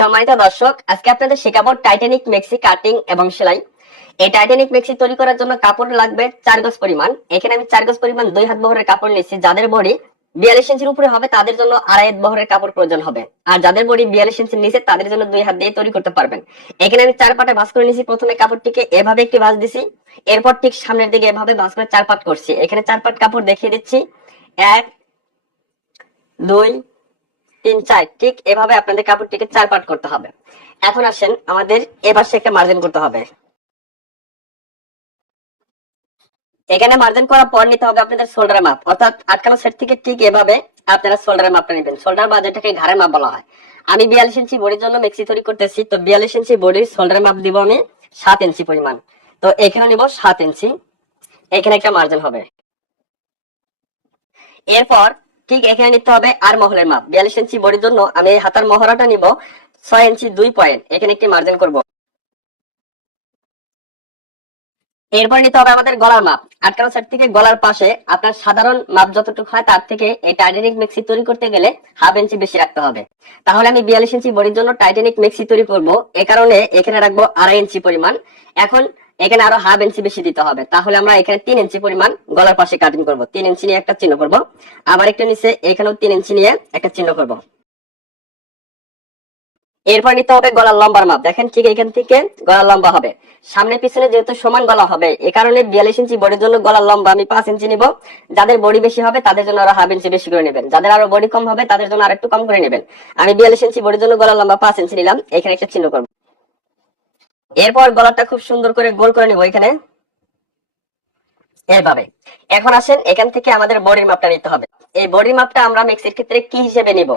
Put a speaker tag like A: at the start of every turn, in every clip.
A: সম্মানিত দর্শক, আজকে আপনাদের শেখাবো টাইটানিক মেক্সি কাটিং এবং সেলাই। এই টাইটানিক মেক্সি তৈরি করার জন্য কাপড় লাগবে চার গজ পরিমাণ। এখানে আমি চার গজ পরিমাণ দুই হাত বহরের কাপড় নিচ্ছি যাদের বডি বিয়াল্লিশ ইঞ্চির উপরে হবে, তাদের জন্য আড়াই বহরের কাপড় প্রয়োজন হবে। আর যাদের বডি বিয়াল্লিশ ইঞ্চির নিচে, তাদের জন্য দুই হাত দিয়ে তৈরি করতে পারবেন। এখানে আমি চার পাটে ভাঁজ করে নিয়েছি, প্রথমে কাপড়টিকে এভাবে একটি ভাঁজ দিছি, এরপর ঠিক সামনের দিকে এভাবে ভাঁজ করে চার পাট করছি। এখানে চার পাট কাপড় দেখিয়ে দিচ্ছি। এক, দুই তিন চার ঠিক এভাবে আপনাদের কাপড়টিকে চার পাট করতে হবে। এখন আসেন আমাদের সে একটা মার্জিন করতে হবে। এখানে মার্জিন করার পর নিতে হবে আপনাদের শোল্ডার মাপ। অর্থাৎ আটকানো সেট থেকে ঠিক এভাবে আপনারা শোল্ডারের মাপটা নেবেন। শোল্ডার বা যেটাকে ঘাড়ের মাপ বলা হয়। আমি বিয়াল্লিশ ইঞ্চি বডির জন্য মেক্সি তৈরি করতেছি, তো বিয়াল্লিশ ইঞ্চি বডির শোল্ডারের মাপ দিব আমি সাত ইঞ্চি পরিমাণ। তো এখানে নিব সাত ইঞ্চি এখানে একটা মার্জিন হবে। এরপর ঠিক এখানে নিতে হবে আর মহলের মাপ। বিয়াল্লিশ ইঞ্চি বডির জন্য আমি এই হাতার মহড়াটা নিব ছয় ইঞ্চি দুই পয়েন্ট। এখানে একটি মার্জিন করব। এরপর নিতে হবে আমাদের গলার মাপ। আটকানো সাইড থেকে গলার পাশে আপনার সাধারণ মাপ যতটুকু হয় তার থেকে এই টাইটানিক মেক্সি তৈরি করতে গেলে হাফ ইঞ্চি বেশি রাখতে হবে। তাহলে আমি বিয়াল্লিশ ইঞ্চি বডির জন্য টাইটানিক মেক্সি তৈরি করব। এ কারণে এখানে রাখব আড়াই ইঞ্চি পরিমাণ। এখন এখানে আরও হাফ ইঞ্চি বেশি দিতে হবে। তাহলে আমরা এখানে তিন ইঞ্চি পরিমাণ গলার পাশে কাটিং করব। তিন ইঞ্চি নিয়ে একটা চিহ্ন করব। আবার একটা নিচে এখানেও তিন ইঞ্চি নিয়ে একটা চিহ্ন করব। এরপর নিতে হবে গলার লম্বার মাপ। দেখেন ঠিক এখান থেকে গলার লম্বা হবে। সামনে পিছনে যেহেতু সমান গলা হবে, এ কারণে বিয়াল্লিশ ইঞ্চি বডির জন্য গলার লম্বা আমি পাঁচ ইঞ্চি নিব। যাদের বডি বেশি হবে, তাদের জন্য আরও হাফ ইঞ্চি বেশি করে নেবেন। যাদের আরও বডি কম হবে, তাদের জন্য আর একটু কম করে নেবেন। আমি বিয়াল্লিশ ইঞ্চি বডির জন্য গলার লম্বা পাঁচ ইঞ্চি নিলাম। এখানে একটা চিহ্ন করব। এরপর গলাটা খুব সুন্দর করে গোল করে নেব এখানে। এইভাবে এখন আসেন, এখান থেকে আমাদের বডির মাপটা নিতে হবে। এই বডির মাপটা আমরা মিক্সির ক্ষেত্রে কি হিসেবে নিব?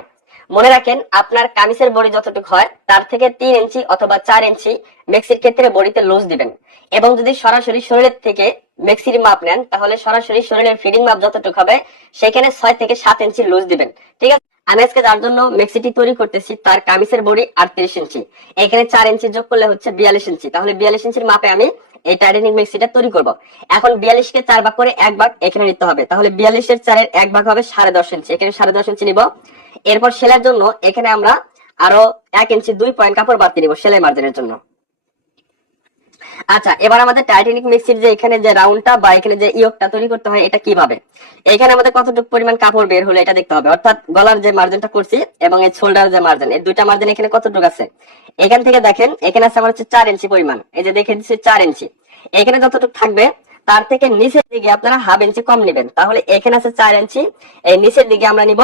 A: মনে রাখেন, আপনার কামিজের বডি যতটুকু হয়, তার থেকে তিন ইঞ্চি অথবা চার ইঞ্চি মেক্সির ক্ষেত্রে বডিতে লুজ দিবেন। এবং যদি সরাসরি শরীরের থেকে মেক্সির মাপ নেন, তাহলে সরাসরি শরীরের ফিডিং মাপ যতটুকু হবে, সেখানে ছয় থেকে সাত ইঞ্চি লুজ দিবেন। ঠিক আছে? আমি আজকে যার জন্য মেক্সিটি তৈরি করতেছি, তার কামিজের বডি আটত্রিশ ইঞ্চি। এখানে চার ইঞ্চি যোগ করলে হচ্ছে বিয়াল্লিশ ইঞ্চি। তাহলে বিয়াল্লিশ ইঞ্চির মাপে আমি এই টাইটানিক মেক্সিটা তৈরি করব। এখন বিয়াল্লিশ কে চার ভাগ করে এক ভাগ এখানে নিতে হবে। তাহলে বিয়াল্লিশ এর চারের এক ভাগ হবে সাড়ে দশ ইঞ্চি। এখানে সাড়ে দশ ইঞ্চি নিব। এরপর সেলাইয়ের জন্য এখানে আমরা আরও এক ইঞ্চি দুই পয়েন্ট কাপড় বাড়তি নিব সেলাই মার্জিনের জন্য। আচ্ছা এবার আমাদের টাইটানিক মিক্সির যে এখানে যে রাউন্ডটা বা এখানে যে ইয়কটা তৈরি করতে হয়, এটা কীভাবে? এখানে আমাদের কতটুকু পরিমাণ কাপড় বের হলো এটা দেখতে হবে। অর্থাৎ গলার যে মার্জিনটা করছি এবং এই শোল্ডার যে মার্জিন এই দুইটা মার্জিন এখানে কতটুকু আছে? এখান থেকে দেখেন, এখানে আছে আমার হচ্ছে চার ইঞ্চি পরিমাণ। এই যে দেখে দিচ্ছি চার ইঞ্চি। এখানে যতটুকু থাকবে, তার থেকে নিচের দিকে আপনারা হাফ ইঞ্চি কম নেবেন। তাহলে এখানে আছে চার ইঞ্চি, এই নিচের দিকে আমরা নিব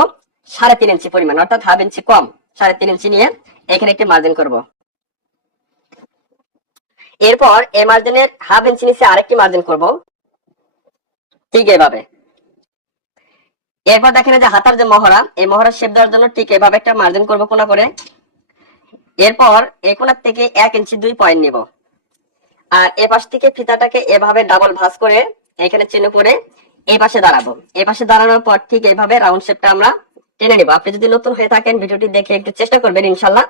A: সাড়ে তিন ইঞ্চি পরিমাণ, অর্থাৎ হাফ ইঞ্চি কম, সাড়ে তিন ইঞ্চি নিয়ে এখানে একটি মার্জিন করব। এরপর এই মার্জিনের হাফ ইঞ্চি নিচে আরেকটি মার্জিন করব। ঠিক এভাবে। এরপর দেখেন যে হাতার যে মহড়া, এই মহড়া শেপ দেওয়ার জন্য ঠিক এভাবে একটা মার্জিন করব কোনা করে। এরপর এই কোনার থেকে এক ইঞ্চি দুই পয়েন্ট নিব। আর এ পাশ থেকে ফিতাটাকে এভাবে ডাবল ভাঁজ করে এখানে চিহ্ন করে এই পাশে দাঁড়াবো। এই পাশে দাঁড়ানোর পর ঠিক এইভাবে রাউন্ড শেপটা আমরা টেনে নিব। আপনি যদি নতুন হয়ে থাকেন, ভিডিওটি দেখে একটু চেষ্টা করবেন, ইনশাল্লাহ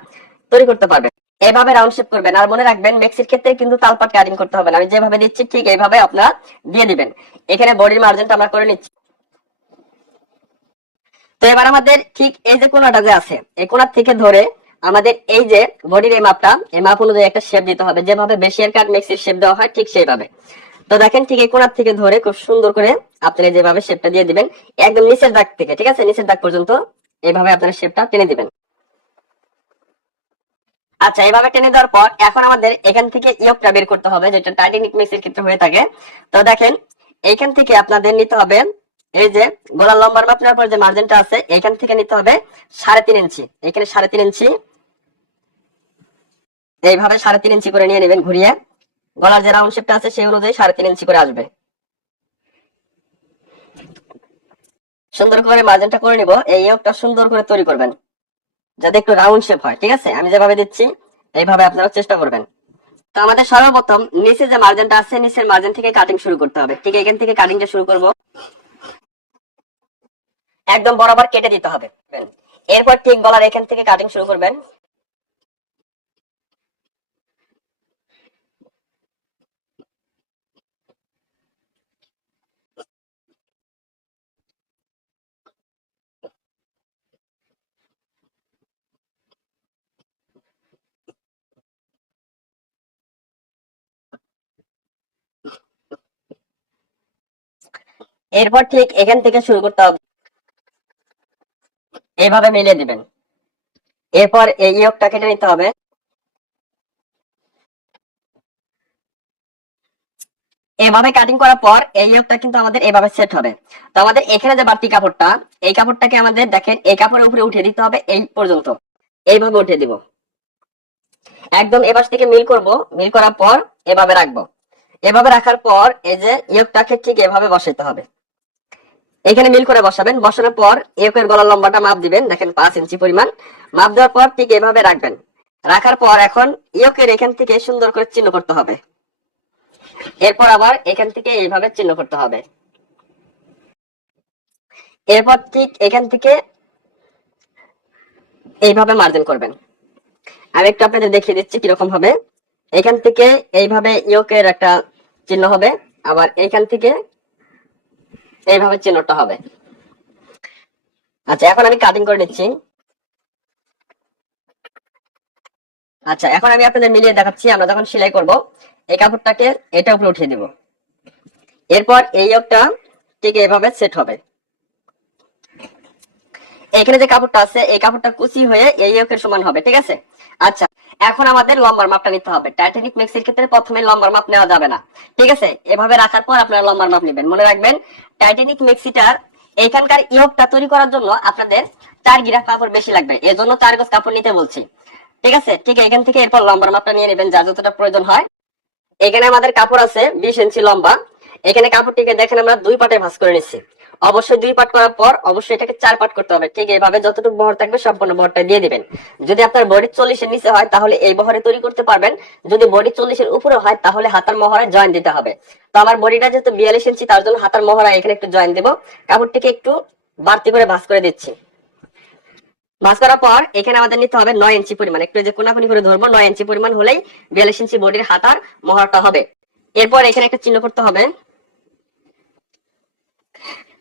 A: তৈরি করতে পারবেন। এভাবে রাউন্ড শেপ করবেন। আর মনে রাখবেন মেক্সির ক্ষেত্রে কিন্তু তালপাট কাটিং করতে হবে না। আমি যেভাবে দিচ্ছি, ঠিক এইভাবে আপনারা দিয়ে দিবেন। এখানে বডির মার্জিনটা আমরা করে নিচ্ছি। তো এবার আমাদের ঠিক এই যে কোনাটা যে আছে, এই কোনার থেকে ধরে আমাদের এই যে বডির এই মাপটা, এই মাপ অনুযায়ী একটা শেপ দিতে হবে। যেভাবে বেশিয়ার কাট মেক্সির শেপ দেওয়া হয়, ঠিক সেইভাবে। তো দেখেন ঠিক এই কোনার থেকে ধরে খুব সুন্দর করে আপনারা যেভাবে শেপটা দিয়ে দিবেন, একদম নিচের দাগ থেকে, ঠিক আছে? নিচের দাগ পর্যন্ত এইভাবে আপনারা শেপটা টেনে দিবেন। আচ্ছা এইভাবে টেনে দেওয়ার পর এখন আমাদের এখান থেকে ইয়কটা বের করতে হবে, যেটা টাইটানিক মেক্সির ক্ষেত্রে হয়ে থাকে। তো দেখেন, এইখান থেকে আপনাদের নিতে হবে এই যে গলার লম্বার মাপ নেওয়ার পর যে মার্জিনটা আছে এখান থেকে নিতে হবে সাড়ে তিন ইঞ্চি। এখানে সাড়ে তিন ইঞ্চি। এইভাবে সাড়ে তিন ইঞ্চি করে নিয়ে নেবেন ঘুরিয়ে। গলার যে রাউন্ড শেপটা আছে, সেই অনুযায়ী সাড়ে তিন ইঞ্চি করে আসবে। সুন্দর করে মার্জিনটা করে নিব। এই ইয়কটা সুন্দর করে তৈরি করবেন। যাতে একটু রাউন্ড শেপ হয়, ঠিক আছে? আমি যেভাবে দিচ্ছি, এইভাবে আপনারা চেষ্টা করবেন। তো আমাদের সর্বপ্রথম নিচে যে মার্জিনটা আছে, নিচের মার্জিন থেকে কাটিং শুরু করতে হবে। ঠিক এখান থেকে কাটিং শুরু করব। একদম বরাবর কেটে দিতে হবে। এরপর ঠিক গলার এখান থেকে কাটিং শুরু করবেন। এরপর ঠিক এখান থেকে শুরু করতে হবে। এইভাবে মিলিয়ে দিবেন। এরপর এই ইয়কটা কেটে নিতে হবে। এভাবে কাটিং করার পর এই ইয়কটা কিন্তু আমাদের এভাবে সেট হবে। তো আমাদের এখানে যে বাড়তি কাপড়টা, এই কাপড়টাকে আমাদের দেখেন এই কাপড়ের উপরে উঠে দিতে হবে এই পর্যন্ত। এইভাবে উঠে দিব। একদম এপাশ থেকে মিল করব। মিল করার পর এভাবে রাখব। এভাবে রাখার পর এই যে ইয়কটাকে ঠিক এভাবে বসাইতে হবে। এখানে মিল করে বসাবেন। বসানোর পর ইয়কের গলার লম্বাটা মাপ দিবেন। দেখেন পাঁচ ইঞ্চি পরিমাণ। মাপ দেওয়ার পর ঠিক এভাবে রাখবেন। রাখার পর এখন ইয়কের এখান থেকে সুন্দর করে চিহ্ন করতে হবে। এরপর আবার এখান থেকে এইভাবে চিহ্ন করতে হবে। এরপর ঠিক এখান থেকে এইভাবে মার্জিন করবেন। আমি একটু আপনাদের দেখিয়ে দিচ্ছি কীরকম হবে। এখান থেকে এইভাবে ইয়কের একটা চিহ্ন হবে। আবার এইখান থেকে এইভাবে চিহ্নটা হবে। আচ্ছা এখন আমি কাটিং করে নিচ্ছি। আচ্ছা এখন আমি আপনাদের মিলিয়ে দেখাচ্ছি, আমরা যখন সেলাই করব, এই কাপড়টাকে এটা উপরে উঠিয়ে দিব। এরপর এই ইয়কটা ঠিক এভাবে সেট হবে। এখানে যে কাপড়টা আছে, এই কাপড়টা কুচি হয়ে এই ইয়কের সমান হবে, ঠিক আছে? আচ্ছা এখন আমাদের লম্বার মাপটা নিতে হবে। টাইটানিক মেক্সির ক্ষেত্রে প্রথমে লম্বার মাপ নেওয়া যাবে না। ঠিক আছে? এভাবে রাখার পর আপনারা লম্বার মাপ নেবেন। মনে রাখবেন টাইটানিক মেক্সিটার এইখানকার ইয়কটা তৈরি করার জন্য আপনাদের চার গিরা কাপড় বেশি লাগবে। এজন্য চার গজ কাপড় নিতে বলছি। ঠিক আছে? ঠিক এখান থেকে এরপর লম্বার মাপটা নিয়ে নেবেন যা যতটা প্রয়োজন হয়। এখানে আমাদের কাপড় আছে বিশ ইঞ্চি লম্বা। এখানে কাপড়টিকে দেখেন আমরা দুই পাটে ভাঁজ করে নিচ্ছি। অবশ্যই দুই পাট করার পর অবশ্যই এটাকে চার পাট করতে হবে। ঠিক এইভাবে যতটুকু বহর থাকবে সম্পূর্ণ বহরটা দিয়ে দিবেন। যদি আপনার বডি চল্লিশের নিচে হয়, তাহলে এই বহরে তৈরি করতে পারবেন। যদি বডি চল্লিশের উপরে হয়, তাহলে হাতার মহড়ায় জয়েন দিতে হবে। তো আমার বডিটা যেহেতু বিয়াল্লিশ ইঞ্চি, তার জন্য হাতার মহড়ায় এখানে একটু জয়েন দেবো। কাপড়টিকে একটু বাড়তি করে ভাঁজ করে দিচ্ছি। ভাস করার পর এখানে আমাদের নিতে হবে নয় ইঞ্চি পরিমাণ। একটু যে কোনাকুনি করে ধরবো, নয় ইঞ্চি পরিমাণ হলেই বিয়াল্লিশ ইঞ্চি বডির হাতার মহড়াটা হবে। এরপর এখানে একটা চিহ্ন করতে হবে।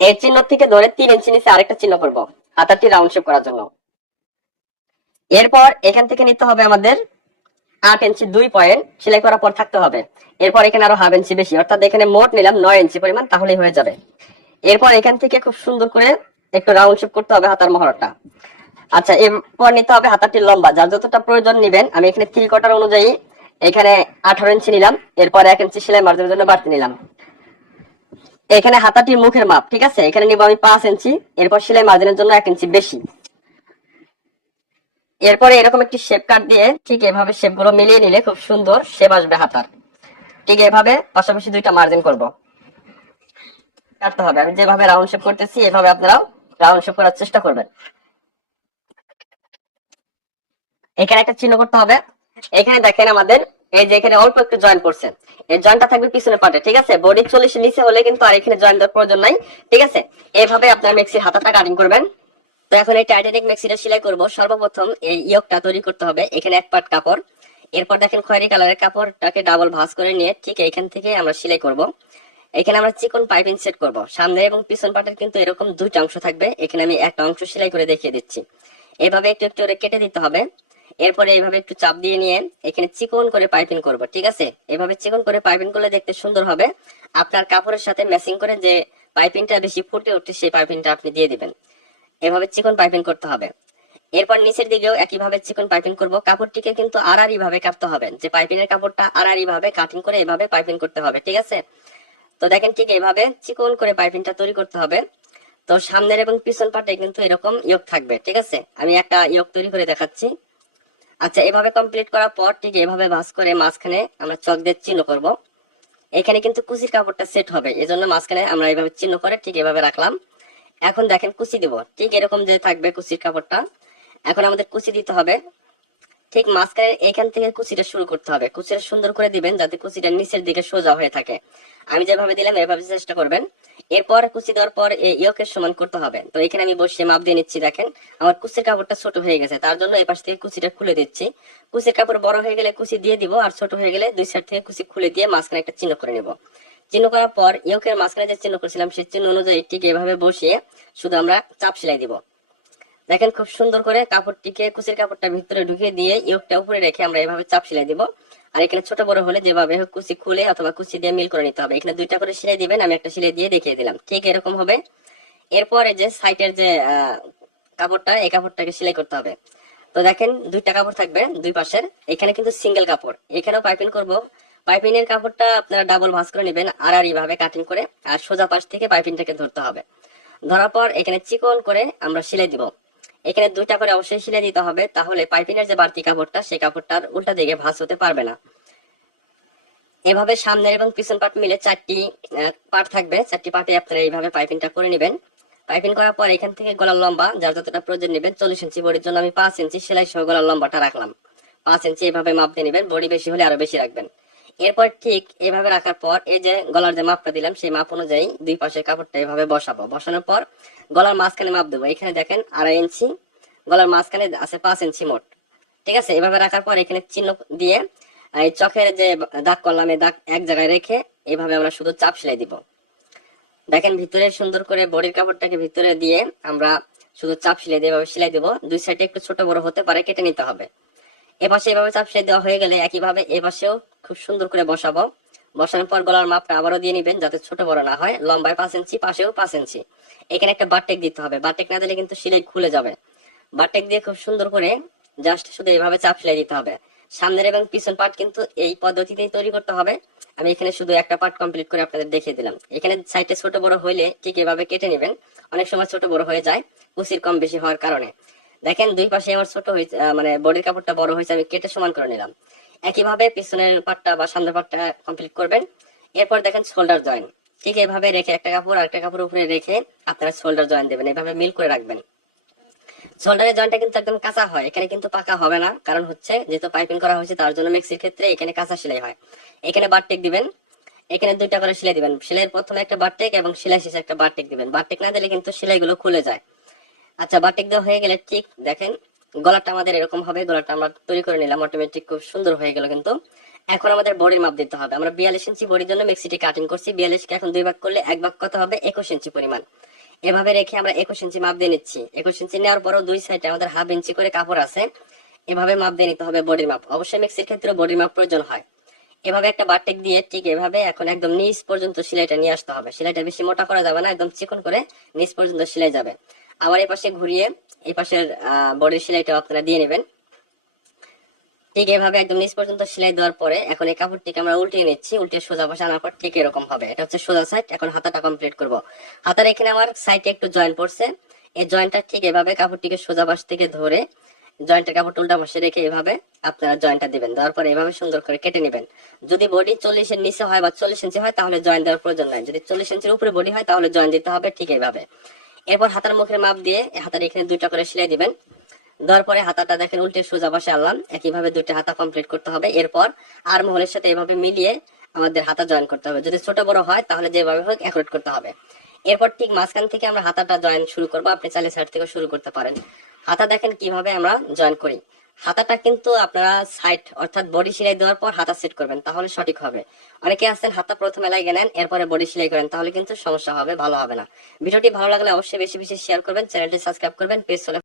A: এই চিহ্ন থেকে ধরে তিন ইঞ্চি নিচে আরেকটা চিহ্ন করব হাতারটি রাউন্ড শেপ করার জন্য। এরপর এখান থেকে নিতে হবে আমাদের আট ইঞ্চি দুই পয়েন্ট সেলাই করার পর থাকতে হবে। এরপর এখানে আরও হাফ ইঞ্চি বেশি, অর্থাৎ এখানে মোট নিলাম নয় ইঞ্চি পরিমাণ, তাহলেই হয়ে যাবে। এরপর এখান থেকে খুব সুন্দর করে একটু রাউন্ড শেপ করতে হবে হাতার মহড়াটা। আচ্ছা এরপর নিতে হবে হাতারটি লম্বা, যার যতটা প্রয়োজন নিবেন, আমি এখানে থ্রি কোয়ার্টার অনুযায়ী এখানে আঠারো ইঞ্চি নিলাম, এরপর এক ইঞ্চি সেলাই মার্জিনের জন্য বাড়তি নিলাম। এখানে হাতাটির মুখের মাপ, ঠিক আছে? এখানে নিব আমি পাঁচ ইঞ্চি, এরপর সেলাই মার্জিনের জন্য এক ইঞ্চি বেশি। এরপরে এরকম একটি শেপ কাট দিয়ে ঠিক এভাবে শেপগুলো মিলিয়ে নিলে খুব সুন্দর শেপ আসবে হাতার। ঠিক এভাবে পাশাপাশি দুইটা মার্জিন করব। কাটতে হবে। আমি যেভাবে রাউন্ড শেপ করতেছি, এভাবে আপনারাও রাউন্ড শেপ করার চেষ্টা করবেন। এখানে একটা চিহ্ন করতে হবে। এখানে দেখেন আমাদের এই যে এখানে অল্প একটু জয়েন করছে। এই জয়েন্টটা থাকবে পিছনের পাটে, ঠিক আছে? বডি চল্লিশ নিচে হলে কিন্তু আর এখানে জয়েন দেওয়ার প্রয়োজন নাই, ঠিক আছে? এইভাবে আপনার মেক্সির হাতাটা কাটিং করবেন। তো এখন এই টাইটানিক মেক্সিটা সেলাই করব। সর্বপ্রথম এই ইয়কটা তৈরি করতে হবে, এখানে এক পাট কাপড়। এরপর দেখেন খয়েরি কালারের কাপড়টাকে ডাবল ভাঁজ করে নিয়ে ঠিক এইখান থেকে আমরা সেলাই করব। এখানে আমরা চিকন পাইপিং সেট করব। সামনে এবং পিছন পাটের কিন্তু এরকম দুইটা অংশ থাকবে। এখানে আমি একটা অংশ সেলাই করে দেখিয়ে দিচ্ছি। এভাবে একটু একটু করে কেটে দিতে হবে। এরপরে এইভাবে একটু চাপ দিয়ে নিয়ে এখানে চিকন করে পাইপিং করব, ঠিক আছে? এভাবে চিকন করে পাইপিং করলে দেখতে সুন্দর হবে। আপনার কাপড়ের সাথে ম্যাচিং করে যে পাইপিংটা বেশি ফুটে উঠে সেই পাইপিংটা আপনি দিয়ে দিবেন। এভাবে চিকন পাইপিং করতে হবে। এরপর নিচের দিকেও একইভাবে চিকন পাইপিং করব। কাপড়টিকে কিন্তু আড়াআড়ি ভাবে কাটতে হবে, যে পাইপিং এর কাপড়টা আড়াআড়ি ভাবে কাটিং করে এভাবে পাইপিং করতে হবে, ঠিক আছে? তো দেখেন ঠিক এইভাবে চিকন করে পাইপিংটা তৈরি করতে হবে। তো সামনের এবং পিছন পাটে কিন্তু এরকম ইয়োগ থাকবে, ঠিক আছে? আমি একটা ইয়োগ তৈরি করে দেখাচ্ছি। আচ্ছা এভাবে কমপ্লিট করার পর ঠিক এভাবে ভাঁজ করে মাঝখানে আমরা চক দিয়ে চিহ্ন করব। এখানে কিন্তু কুচির কাপড়টা সেট হবে, এজন্য মাঝখানে আমরা এইভাবে চিহ্ন করে ঠিক এভাবে রাখলাম। এখন দেখেন কুচি দিব, ঠিক এরকম যে থাকবে কুচির কাপড়টা। এখন আমাদের কুচি দিতে হবে। ঠিক মাঝখানে এখান থেকে কুচিটা শুরু করতে হবে। কুচিটা সুন্দর করে দিবেন যাতে কুচিটা নিচের দিকে সোজা হয়ে থাকে। আমি যেভাবে দিলাম, এভাবে চেষ্টা করবেন। এরপর কুচি দেওয়ার পর এই ইয়কের সমান করতে হবে। তো এখানে আমি বসে মাপ দিয়ে নিচ্ছি, দেখেন। আমার কুচির কাপড়টা ছোট হয়ে গেছে, তার জন্য এই পাশ থেকে কুচিটা খুলে দিচ্ছি। কুচির কাপড় বড় হয়ে গেলে কুচি দিয়ে দিব, আর ছোট হয়ে গেলে দুই সাইড থেকে কুচি খুলে দিয়ে মাঝখানে একটা চিহ্ন করে নেব। চিহ্ন করার পর ইয়কের মাঝখানে যে চিহ্ন করেছিলাম, সেই চিহ্ন অনুযায়ী ঠিক এভাবে বসিয়ে শুধু আমরা চাপ সেলাই দিব। দেখেন খুব সুন্দর করে কাপড়টিকে, কুচির কাপড়টা ভিতরে ঢুকিয়ে দিয়ে ইয়কটা উপরে রেখে আমরা এভাবে চাপ সেলাই দিব। আর এখানে ছোট বড় হলে যেভাবে কুচি খুলে অথবা কুচি দিয়ে মিল করে নিতে হবে। এখানে দুইটা করে সেলাই দিবেন, আমি একটা সেলাই দিয়ে দেখিয়ে দিলাম। ঠিক এরকম হবে। এরপরে যে সাইটের যে কাপড়টা, এই কাপড়টাকে সেলাই করতে হবে। তো দেখেন, দুইটা কাপড় থাকবে দুই পাশের। এখানে কিন্তু সিঙ্গেল কাপড়। এখানেও পাইপিং করব। পাইপিং এর কাপড়টা আপনারা ডাবল ভাঁজ করে নেবেন আর আর এইভাবে কাটিং করে, আর সোজা পাশ থেকে পাইপিংটাকে ধরতে হবে। ধরার পর এখানে চিকন করে আমরা সেলাই দিব। এখানে দুইটা করে অবশ্যই সেলাই দিতে হবে, তাহলে পাইপিংয়ের যে বাড়তি কাপড়টা, সেই কাপড়টার উল্টা দিকে ভাঁজ হতে পারবে না। এভাবে সামনের এবং পিছন পার্ট মিলে চারটি পার্ট থাকবে। চারটি পার্টে আপনারা এইভাবে পাইপিংটা করে নেবেন। পাইপিং করার পর এখান থেকে গলার লম্বা, যার যতটা প্রয়োজন নেবেন, চল্লিশ ইঞ্চি বডির জন্য আমি পাঁচ ইঞ্চি সেলাই সহ গলার লম্বাটা রাখলাম। পাঁচ ইঞ্চি এভাবে মাপ দিয়ে নেবেন, বডি বেশি হলে আরও বেশি রাখবেন। এরপর ঠিক এভাবে রাখার পর এই যে গলার যে মাপটা দিলাম, সেই মাপ অনুযায়ী দুই পাশে কাপড়টা এভাবে বসাবো। বসানোর পর গলার মাঝখানে মাপ দেবো। এখানে দেখেন আড়াই ইঞ্চি, গলার মাঝখানে আছে পাঁচ ইঞ্চি মোট। ঠিক আছে? এভাবে রাখার পর এখানে চিহ্ন দিয়ে এই চোখের যে দাগ করলাম, এই দাগ এক জায়গায় রেখে এভাবে আমরা শুধু চাপ সেলাই দিব। দেখেন ভিতরে সুন্দর করে বডির কাপড়টাকে ভিতরে দিয়ে আমরা শুধু চাপ সেলাই দিয়ে এভাবে সেলাই দিব। দুই সাইডে একটু ছোট বড় হতে পারে, কেটে নিতে হবে। এপাশে এভাবে চাপ সেলাই দেওয়া হয়ে গেলে একইভাবে এপাশেও খুব সুন্দর করে বসাবো। বসানোর পর গলার মাপটা আবারও দিয়ে নিবেন যাতে ছোট বড় না হয়। লম্বায় পাঁচ ইঞ্চি, পাশেও পাঁচ ইঞ্চি। এখানে একটা বারটেক দিতে হবে। বারটেক না দিলে কিন্তু সেলাই খুলে যাবে। বারটেক দিয়ে খুব সুন্দর করে জাস্ট শুধু এইভাবে চাপ সেলাই দিতে হবে। সামনের এবং পিছন পার্ট কিন্তু এই পদ্ধতিতেই তৈরি করতে হবে। আমি এখানে শুধু একটা পার্ট কমপ্লিট করে আপনাদের দেখিয়ে দিলাম। এখানে সাইডে ছোট বড় হইলে ঠিক এভাবে কেটে নেবেন। অনেক সময় ছোট বড় হয়ে যায়, কুচির কম বেশি হওয়ার কারণে। দেখেন দুই পাশে আমার ছোট হয়েছে মানে বডির কাপড়টা বড় হয়েছে, আমি কেটে সমান করে নিলাম। একইভাবে পিছনের পাটটা বা সামনের পাটটা কমপ্লিট করবেন। এরপর দেখেন শোল্ডার জয়েন ঠিক এভাবে রেখে একটা কাপড় আর একটা কাপড় উপরে রেখে আপনারা শোল্ডার জয়েন দেবেন। এভাবে মিল করে রাখবেন। শোল্ডারের জয়েন্টটা কিন্তু একদম কাঁচা হয়। এখানে কিন্তু পাকা হবে না। কারণ হচ্ছে যেহেতু পাইপিং করা হয়েছে, তার জন্য মিক্সির ক্ষেত্রে এখানে কাঁচা সেলাই হয়। এখানে বারটেক দিবেন। এখানে দুইটা করে সেলাই দিবেন। সেলাইয়ের প্রথমে একটা বারটেক এবং সেলাই শেষে একটা বারটেক দিবেন। বারটেক না দিলে কিন্তু সেলাইগুলো খুলে যায়। আচ্ছা বারটেক দেওয়া হয়ে গেলে ঠিক দেখেন গলাটা আমাদের এরকম হবে, গলাটা আমরা তৈরি করে নিলাম অটোমেটিক খুব সুন্দর হয়ে গেল কিন্তু। এখন আমাদের বডির মাপ দিতে হবে। আমরা বিয়াল্লিশ ইঞ্চি বডির জন্য মেক্সিটি কাটিং করছি। বিয়াল্লিশকে এখন দুই ভাগ করলে এক ভাগ কত হবে? একুশ ইঞ্চি পরিমাণ। এভাবে রেখে আমরা একুশ ইঞ্চি মাপ দিয়ে নিচ্ছি। একুশ ইঞ্চি নেওয়ার পরও দুই সাইডে আমাদের হাফ ইঞ্চি করে কাপড় আছে। এভাবে মাপ দিয়ে নিতে হবে বডির মাপ। অবশ্যই মেক্সির ক্ষেত্রে বডির মাপ প্রয়োজন হয়। এভাবে একটা বারটেক দিয়ে ঠিক এভাবে এখন একদম নিচ পর্যন্ত সেলাইটা নিয়ে আসতে হবে। সেলাইটা বেশি মোটা করা যাবে না, একদম চিকন করে নিচ পর্যন্ত সেলাই যাবে। আবার এই পাশে ঘুরিয়ে এই পাশের বডির সেলাইটা আপনারা দিয়ে নেবেন। ঠিক এভাবে একদম নিচ পর্যন্ত সেলাই দেওয়ার পরে এখন এই কাপড়টিকে আমরা উল্টিয়ে নিচ্ছি উল্টে সোজা পাশে আনার পর ঠিক এরকম হবে। এটা হচ্ছে সোজা সাইড এখন হাতাটা কমপ্লিট করব। হাতার এখানে আমার সাইডে একটু জয়েন্ট পড়ছে। এই জয়েন্টটা ঠিক এভাবে কাপড়টিকে সোজা পাশ থেকে ধরে জয়েন্টের কাপড় উল্টা পাশে রেখে এভাবে আপনারা জয়েন্টটা দিবেন। দেওয়ার পরে এভাবে সুন্দর করে কেটে নেবেন। যদি বডি চল্লিশ চল্লিশের নিচে হয় বা চল্লিশ ইঞ্চি হয়, তাহলে জয়েন্ট দেওয়ার প্রয়োজন নাই। যদি চল্লিশ ইঞ্চির উপরে বডি হয়, তাহলে জয়েন্ট দিতে হবে ঠিক এইভাবে এরপর হাতার মুখের মাপ দিয়ে হাতার এখানে দুইটা করে সেলাই দিবেন। দেওয়ার পরে হাতাটা দেখেন উল্টে সোজা বসে আনলাম। একইভাবে দুইটা হাতা কমপ্লিট করতে হবে। এরপর আর মহলের সাথে এভাবে মিলিয়ে আমাদের হাতা জয়েন করতে হবে। যদি ছোট বড় হয়, তাহলে যেভাবে হোক অ্যাকুরেট করতে হবে। এরপর ঠিক মাঝখান থেকে আমরা হাতাটা জয়েন শুরু করব। আপনি চাইলে সাইড থেকে শুরু করতে পারেন। হাতা দেখেন কীভাবে আমরা জয়েন করি। হাতাটা কিন্তু আপনারা সাইড অর্থাৎ বডি সেলাই দেওয়ার পর হাতা সেট করবেন, তাহলে সঠিক হবে। অনেকে আছেন, হাতা প্রথমে লাগিয়ে নেন, এরপরে বডি সেলাই করেন, তাহলে কিন্তু সমস্যা হবে, ভালো হবে না। ভিডিওটি ভালো লাগলে অবশ্যই বেশি বেশি শেয়ার করবেন চ্যানেলটি সাবস্ক্রাইব করবেন পেজ চলে